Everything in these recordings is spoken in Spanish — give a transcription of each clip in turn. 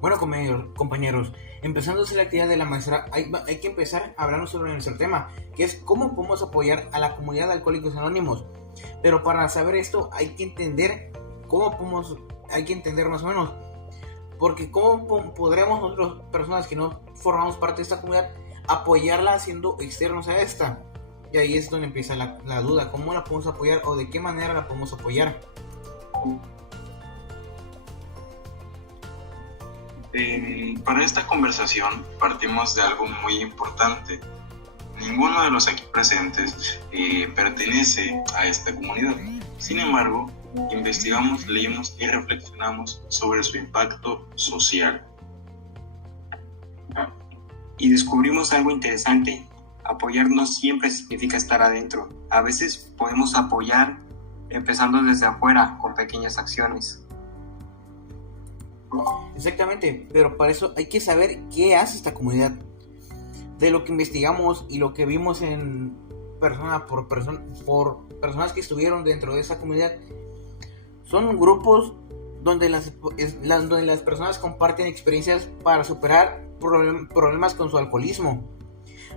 Bueno, compañeros, empezando a hacer la actividad de la maestra, hay que empezar hablando sobre nuestro tema, que es cómo podemos apoyar a la comunidad de Alcohólicos Anónimos. Pero para saber esto hay que entender más o menos, porque cómo podremos nosotros, personas que no formamos parte de esta comunidad, apoyarla siendo externos a esta. Y ahí es donde empieza la duda, ¿cómo la podemos apoyar o de qué manera la podemos apoyar? Para esta conversación partimos de algo muy importante. Ninguno de los aquí presentes pertenece a esta comunidad. Sin embargo, investigamos, leímos y reflexionamos sobre su impacto social. Y descubrimos algo interesante. Apoyar no siempre significa estar adentro. A veces podemos apoyar empezando desde afuera con pequeñas acciones. Exactamente, pero para eso hay que saber qué hace esta comunidad. De lo que investigamos y lo que vimos en por personas que estuvieron dentro de esa comunidad, son grupos donde las personas comparten experiencias para superar problemas con su alcoholismo,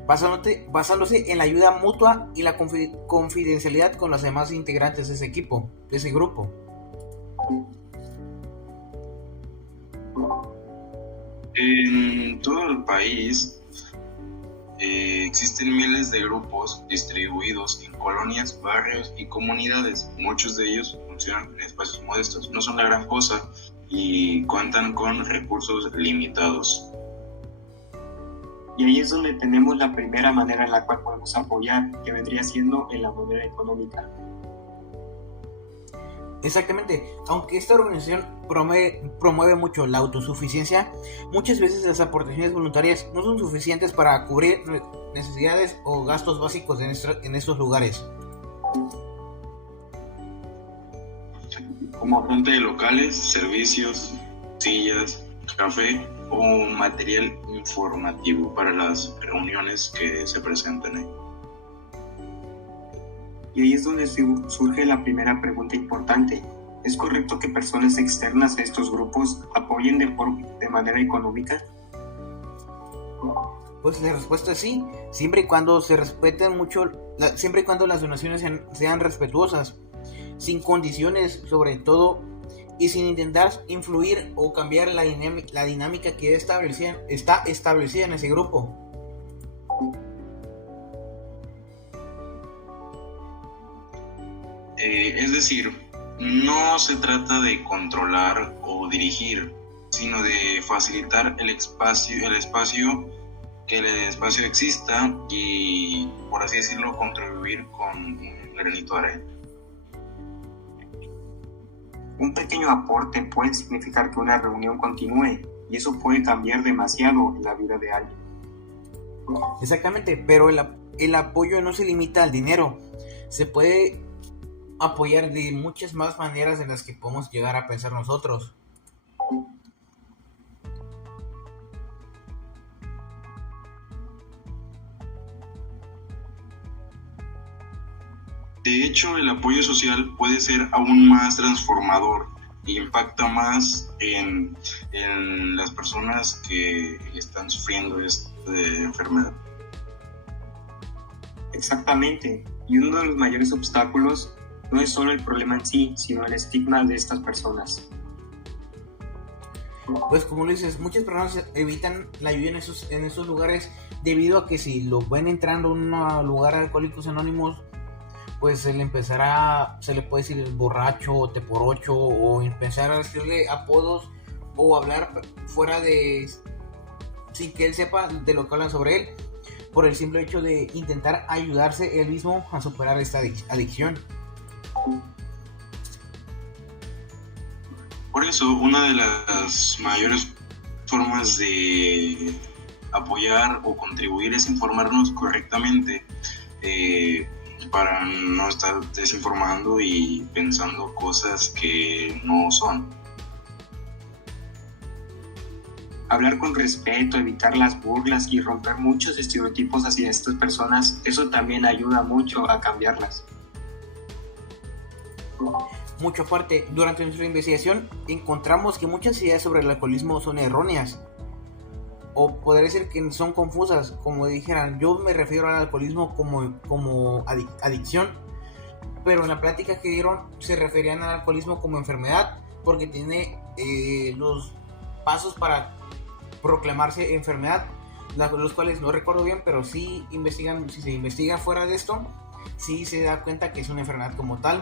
basándose en la ayuda mutua y la confidencialidad con los demás integrantes de ese grupo. En todo el país existen miles de grupos distribuidos en colonias, barrios y comunidades. Muchos de ellos funcionan en espacios modestos, no son la gran cosa y cuentan con recursos limitados. Y ahí es donde tenemos la primera manera en la cual podemos apoyar, que vendría siendo en la manera económica. Exactamente, aunque esta organización promueve mucho la autosuficiencia, muchas veces las aportaciones voluntarias no son suficientes para cubrir necesidades o gastos básicos en estos lugares. Como junta de locales, servicios, sillas, café o material informativo para las reuniones que se presentan ahí. Y ahí es donde surge la primera pregunta importante. ¿Es correcto que personas externas a estos grupos apoyen de manera económica? Pues la respuesta es sí, siempre y cuando se respeten mucho, siempre y cuando las donaciones sean respetuosas, sin condiciones sobre todo, y sin intentar influir o cambiar la dinámica que está establecida en ese grupo. Es decir, no se trata de controlar o dirigir, sino de facilitar que el espacio exista y, por así decirlo, contribuir con un granito de arena. Un pequeño aporte puede significar que una reunión continúe, y eso puede cambiar demasiado la vida de alguien. Exactamente, pero el apoyo no se limita al dinero, se puede apoyar de muchas más maneras en las que podemos llegar a pensar nosotros. De hecho, el apoyo social puede ser aún más transformador e impacta más en las personas que están sufriendo esta enfermedad. Exactamente, y uno de los mayores obstáculos no es solo el problema en sí, sino el estigma de estas personas. Pues como lo dices, muchas personas evitan la ayuda en esos lugares debido a que si lo ven entrando en un lugar de Alcohólicos Anónimos, pues se le puede decir el borracho o te por ocho, o empezar a decirle apodos o hablar sin que él sepa de lo que hablan sobre él, por el simple hecho de intentar ayudarse él mismo a superar esta adicción. Por eso, una de las mayores formas de apoyar o contribuir es informarnos correctamente, para no estar desinformando y pensando cosas que no son. Hablar con respeto, evitar las burlas y romper muchos estereotipos hacia estas personas, eso también ayuda mucho a cambiarlas. mucho aparte. Durante nuestra investigación encontramos que muchas ideas sobre el alcoholismo son erróneas, o podría ser que son confusas, como dijeran, yo me refiero al alcoholismo como adicción, pero en la plática que dieron se referían al alcoholismo como enfermedad, porque tiene los pasos para proclamarse enfermedad, los cuales no recuerdo bien, pero sí si se investiga fuera de esto, sí se da cuenta que es una enfermedad como tal.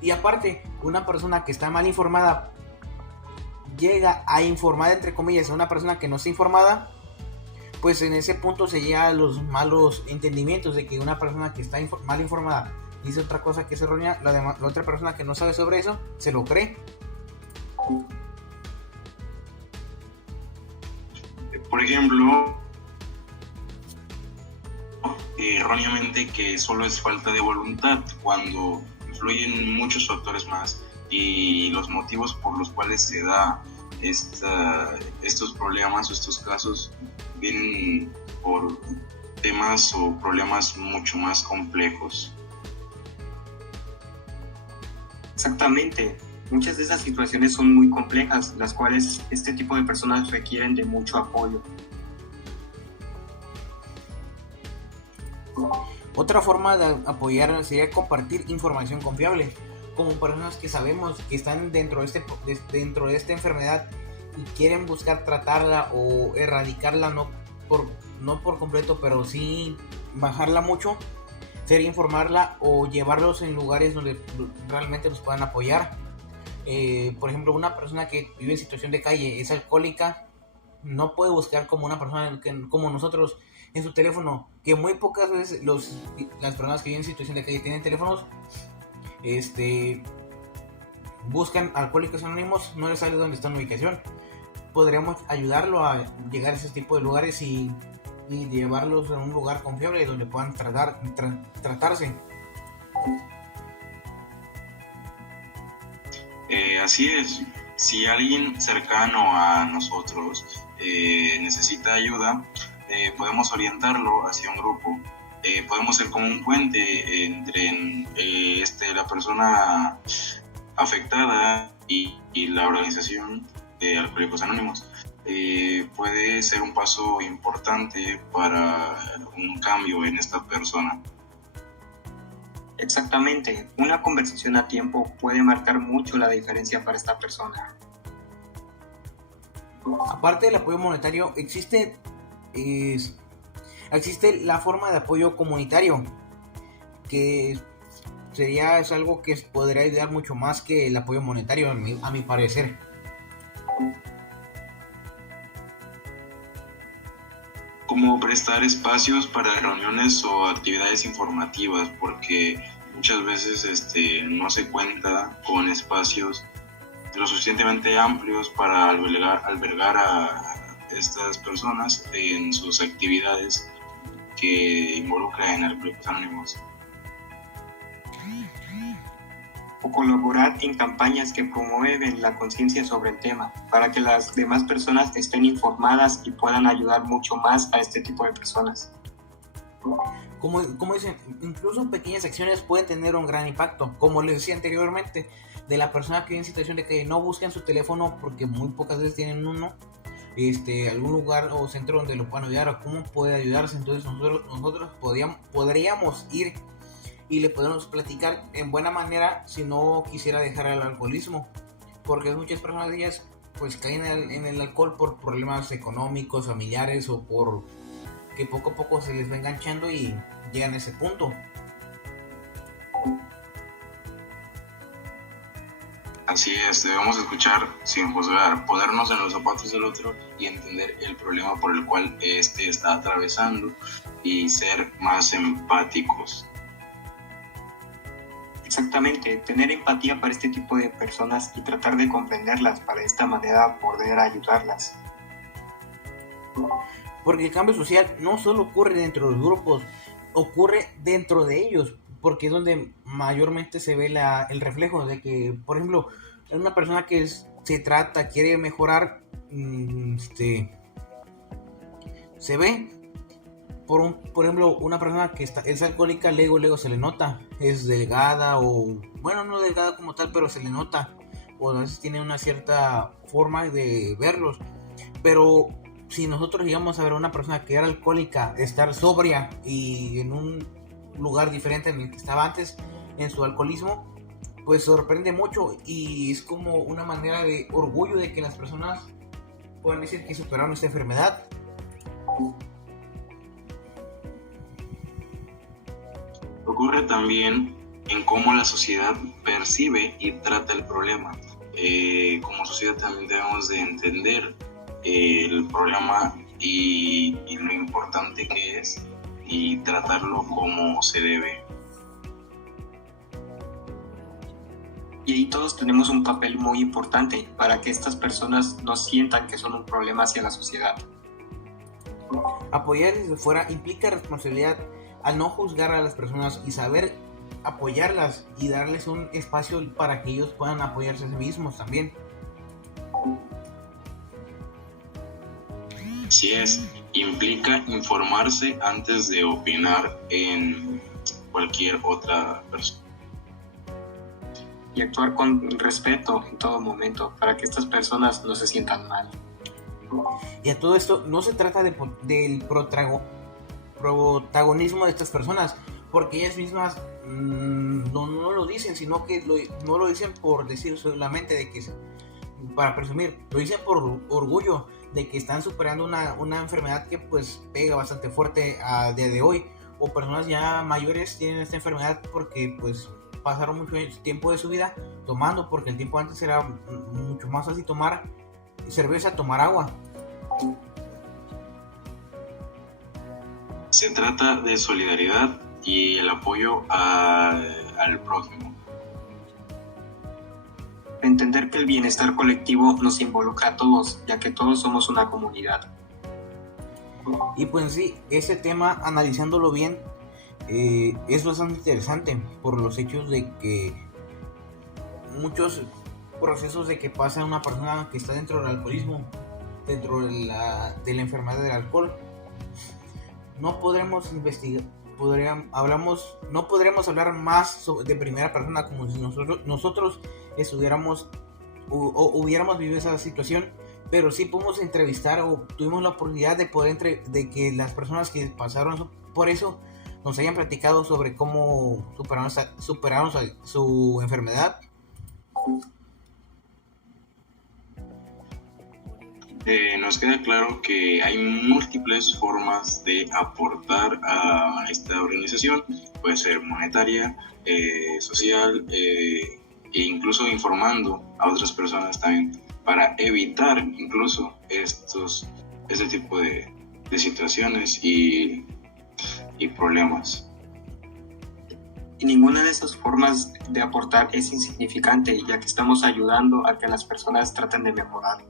Y aparte, una persona que está mal informada llega a informar, entre comillas, a una persona que no está informada, pues en ese punto se llega a los malos entendimientos de que una persona que está mal informada dice otra cosa que es errónea, la otra persona que no sabe sobre eso se lo cree. Por ejemplo, erróneamente que solo es falta de voluntad, cuando influyen muchos factores más, y los motivos por los cuales se da estos problemas o estos casos vienen por temas o problemas mucho más complejos. Exactamente. Muchas de esas situaciones son muy complejas, las cuales este tipo de personas requieren de mucho apoyo. Otra forma de apoyar sería compartir información confiable, como personas que sabemos que están dentro de esta enfermedad y quieren buscar tratarla o erradicarla, no por completo, pero sí bajarla mucho. Sería informarla o llevarlos en lugares donde realmente los puedan apoyar. Por ejemplo, una persona que vive en situación de calle, es alcohólica, no puede buscar como una persona como nosotros en su teléfono, que muy pocas veces las personas que viven en situación de calle tienen teléfonos, buscan Alcohólicos Anónimos, no les sale dónde está en ubicación. Podríamos ayudarlo a llegar a ese tipo de lugares y llevarlos a un lugar confiable donde puedan tratarse. Así es, si alguien cercano a nosotros necesita ayuda, podemos orientarlo hacia un grupo. Podemos ser como un puente entre la persona afectada y la organización de Alcohólicos Anónimos. Puede ser un paso importante para un cambio en esta persona. Exactamente, una conversación a tiempo puede marcar mucho la diferencia para esta persona. Aparte del apoyo monetario, existe la forma de apoyo comunitario, que es algo que podría ayudar mucho más que el apoyo monetario, a mi parecer. Como prestar espacios para reuniones o actividades informativas, porque muchas veces no se cuenta con espacios lo suficientemente amplios para albergar a estas personas en sus actividades que involucran a Alcohólicos Anónimos. O colaborar en campañas que promueven la conciencia sobre el tema, para que las demás personas estén informadas y puedan ayudar mucho más a este tipo de personas. Como dicen, incluso pequeñas acciones pueden tener un gran impacto. Como les decía anteriormente, de la persona que vive en situación de que no busquen su teléfono porque muy pocas veces tienen uno, algún lugar o centro donde lo puedan ayudar o cómo puede ayudarse. Entonces nosotros podríamos ir y le podemos platicar en buena manera si no quisiera dejar el alcoholismo, porque muchas personas de ellas pues caen en el alcohol por problemas económicos, familiares, o por que poco a poco se les va enganchando y llegan a ese punto. Así es, debemos escuchar sin juzgar, ponernos en los zapatos del otro y entender el problema por el cual está atravesando y ser más empáticos. Exactamente, tener empatía para este tipo de personas y tratar de comprenderlas para de esta manera poder ayudarlas. Porque el cambio social no solo ocurre dentro de los grupos, ocurre dentro de ellos, porque es donde mayormente se ve el reflejo de que, por ejemplo, una persona que se trata, quiere mejorar, se ve por ejemplo, una persona que es alcohólica, luego se le nota, es delgada o, bueno, no delgada como tal, pero se le nota, o a veces tiene una cierta forma de verlos. Pero si nosotros llegamos a ver a una persona que era alcohólica, estar sobria y en un lugar diferente en el que estaba antes, en su alcoholismo, pues sorprende mucho y es como una manera de orgullo de que las personas puedan decir que superaron esta enfermedad. Ocurre también en cómo la sociedad percibe y trata el problema. Como sociedad también debemos de entender el problema y lo importante que es y tratarlo como se debe. Y ahí todos tenemos un papel muy importante para que estas personas no sientan que son un problema hacia la sociedad. Apoyar desde fuera implica responsabilidad al no juzgar a las personas y saber apoyarlas y darles un espacio para que ellos puedan apoyarse a sí mismos también. Así es, implica informarse antes de opinar en cualquier otra persona. Y actuar con respeto en todo momento para que estas personas no se sientan mal. Y a todo esto no se trata del protagonismo de estas personas, porque ellas mismas no lo dicen, sino que no lo dicen por decir solamente de que para presumir, lo dicen por orgullo de que están superando una enfermedad que pues pega bastante fuerte a día de hoy, o personas ya mayores tienen esta enfermedad porque pues pasaron mucho tiempo de su vida tomando, porque el tiempo antes era mucho más fácil tomar cerveza, tomar agua. Se trata de solidaridad y el apoyo al prójimo. Entender que el bienestar colectivo nos involucra a todos, ya que todos somos una comunidad. Y pues sí, ese tema, analizándolo bien, es bastante interesante por los hechos de que muchos procesos de que pasa una persona que está dentro del alcoholismo, dentro de la enfermedad del alcohol, no podremos investigar, no podremos hablar más de primera persona como si nosotros estuviéramos o hubiéramos vivido esa situación, pero sí podemos entrevistar o tuvimos la oportunidad de poder de que las personas que pasaron por eso nos hayan platicado sobre cómo superaron su enfermedad. Nos queda claro que hay múltiples formas de aportar a esta organización, puede ser monetaria, social, e incluso informando a otras personas también, para evitar incluso este tipo de situaciones y problemas. Y ninguna de esas formas de aportar es insignificante, ya que estamos ayudando a que las personas traten de mejorar.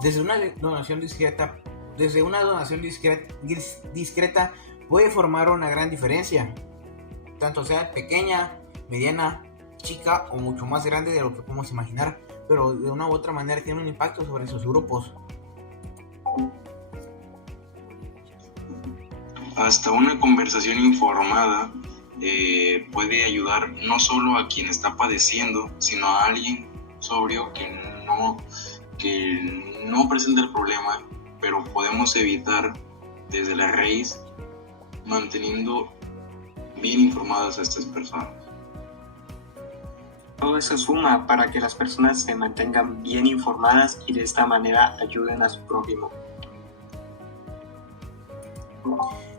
Desde una donación discreta puede formar una gran diferencia, tanto sea pequeña, mediana, chica o mucho más grande de lo que podemos imaginar, pero de una u otra manera tiene un impacto sobre esos grupos. Hasta una conversación informada puede ayudar no solo a quien está padeciendo, sino a alguien sobrio que no presenta el problema, pero podemos evitar desde la raíz manteniendo bien informadas a estas personas. Todo eso suma para que las personas se mantengan bien informadas y de esta manera ayuden a su prójimo.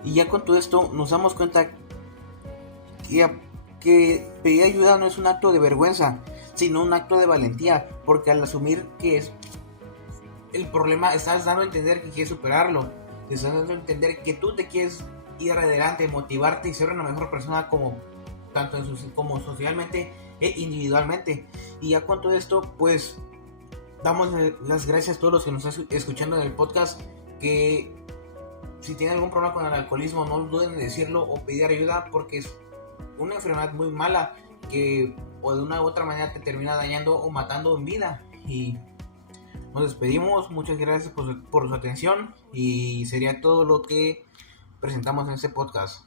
Y ya con todo esto nos damos cuenta que pedir ayuda no es un acto de vergüenza, sino un acto de valentía, porque al asumir que es el problema, estás dando a entender que quieres superarlo, te estás dando a entender que tú te quieres ir adelante, motivarte y ser una mejor persona, como tanto como socialmente e individualmente. Y ya con todo esto, pues damos las gracias a todos los que nos están escuchando en el podcast, que si tienen algún problema con el alcoholismo, no duden en decirlo o pedir ayuda, porque es una enfermedad muy mala que o de una u otra manera te termina dañando o matando en vida. Y Nos despedimos, muchas gracias por su atención y sería todo lo que presentamos en este podcast.